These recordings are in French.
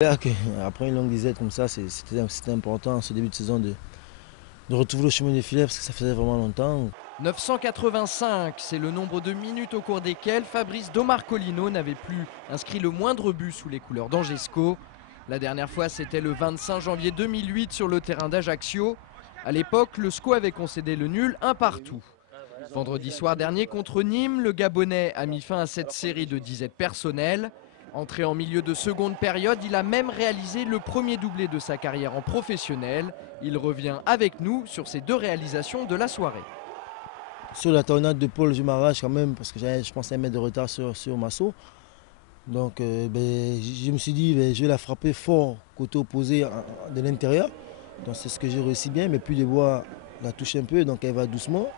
Après une longue disette comme ça, c'était important ce début de saison de retrouver le chemin des filets parce que ça faisait vraiment longtemps. 985, c'est le nombre de minutes au cours desquelles Fabrice Domarcolino n'avait plus inscrit le moindre but sous les couleurs d'Angesco. La dernière fois, c'était le 25 janvier 2008 sur le terrain d'Ajaccio. À l'époque, le SCO avait concédé le nul un partout. Vendredi soir dernier contre Nîmes, le Gabonais a mis fin à cette série de disettes personnelles. Entré en milieu de seconde période, il a même réalisé le premier doublé de sa carrière en professionnel. Il revient avec nous sur ces deux réalisations de la soirée. Sur la tornade de Paul, je m'arrache quand même parce que je pensais 1 mètre de retard sur Masso. Donc je me suis dit, je vais la frapper fort côté opposé de l'intérieur. Donc c'est ce que j'ai réussi bien, mais puis de voir la touche un peu, donc elle va doucement.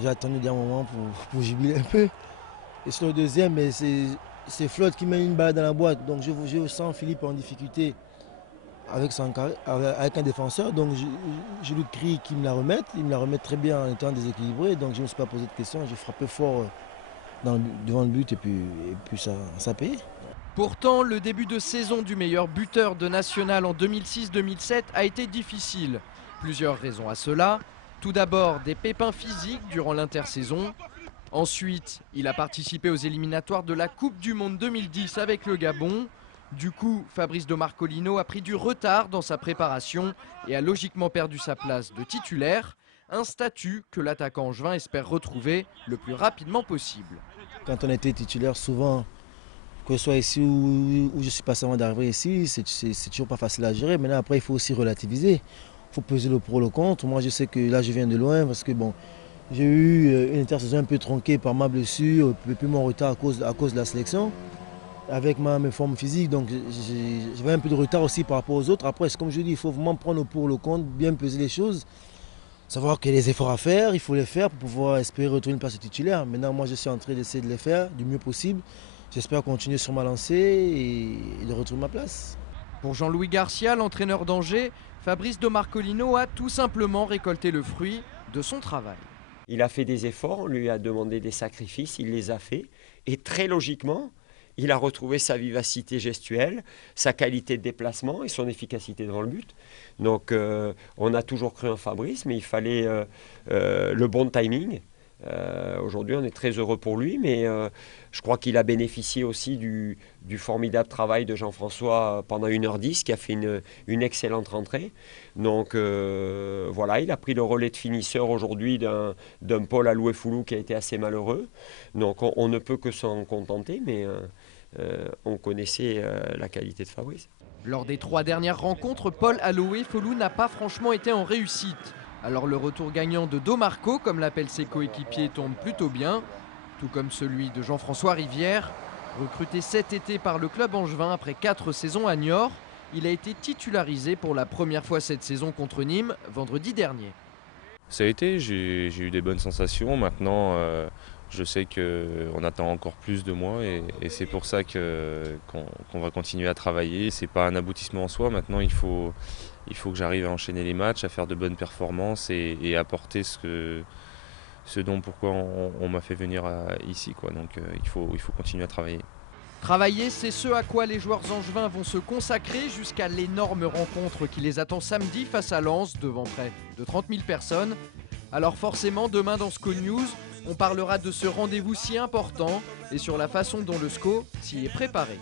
J'ai attendu un moment pour jubiler un peu. Et sur le deuxième, c'est Flotte qui met une balle dans la boîte. Donc je sens Philippe en difficulté avec un défenseur. Donc je lui crie qu'il me la remette. Il me la remet très bien en étant déséquilibré. Donc je ne me suis pas posé de questions. J'ai frappé fort devant le but et puis ça paye. Pourtant, le début de saison du meilleur buteur de National en 2006-2007 a été difficile. Plusieurs raisons à cela. Tout d'abord, des pépins physiques durant l'intersaison. Ensuite, il a participé aux éliminatoires de la Coupe du Monde 2010 avec le Gabon. Du coup, Fabrice Domarcolino a pris du retard dans sa préparation et a logiquement perdu sa place de titulaire, un statut que l'attaquant angevin espère retrouver le plus rapidement possible. Quand on était titulaire, souvent, que ce soit ici ou je suis passé avant d'arriver ici, c'est toujours pas facile à gérer. Maintenant, après, il faut aussi relativiser. Il faut peser le pour le contre. Moi, je sais que là, je viens de loin parce que bon, j'ai eu une intersaison un peu tronquée par ma blessure et puis mon retard à cause de la sélection. Avec mes formes physiques, donc j'avais un peu de retard aussi par rapport aux autres. Après, comme je dis, il faut vraiment prendre le pour le contre, bien peser les choses, savoir qu'il y a des efforts à faire, il faut les faire pour pouvoir espérer retrouver une place de titulaire. Maintenant, moi, je suis en train d'essayer de les faire du mieux possible. J'espère continuer sur ma lancée et de retrouver ma place. Pour Jean-Louis Garcia, l'entraîneur d'Angers, Fabrice Domarcolino a tout simplement récolté le fruit de son travail. Il a fait des efforts, on lui a demandé des sacrifices, il les a faits. Et très logiquement, il a retrouvé sa vivacité gestuelle, sa qualité de déplacement et son efficacité devant le but. Donc on a toujours cru en Fabrice, mais il fallait le bon timing. Aujourd'hui, on est très heureux pour lui, mais je crois qu'il a bénéficié aussi du formidable travail de Jean-François pendant 1h10, qui a fait une excellente rentrée. Donc voilà, il a pris le relais de finisseur aujourd'hui d'un Paul Aloué-Foulou qui a été assez malheureux. Donc on ne peut que s'en contenter, mais on connaissait la qualité de Fabrice. Lors des 3 dernières rencontres, Paul Aloué-Foulou n'a pas franchement été en réussite. Alors le retour gagnant de Domarco, comme l'appellent ses coéquipiers, tombe plutôt bien, tout comme celui de Jean-François Rivière. Recruté cet été par le club angevin après 4 saisons à Niort, il a été titularisé pour la première fois cette saison contre Nîmes vendredi dernier. Ça a été, j'ai eu des bonnes sensations. Maintenant, je sais qu'on attend encore plus de moi et c'est pour ça qu'on va continuer à travailler. C'est pas un aboutissement en soi. Maintenant, il faut que j'arrive à enchaîner les matchs, à faire de bonnes performances et apporter ce dont pourquoi on m'a fait venir ici, quoi. Donc il faut continuer à travailler. Travailler, c'est ce à quoi les joueurs angevins vont se consacrer jusqu'à l'énorme rencontre qui les attend samedi face à Lens devant près de 30 000 personnes. Alors forcément, demain dans SCO News, on parlera de ce rendez-vous si important et sur la façon dont le SCO s'y est préparé.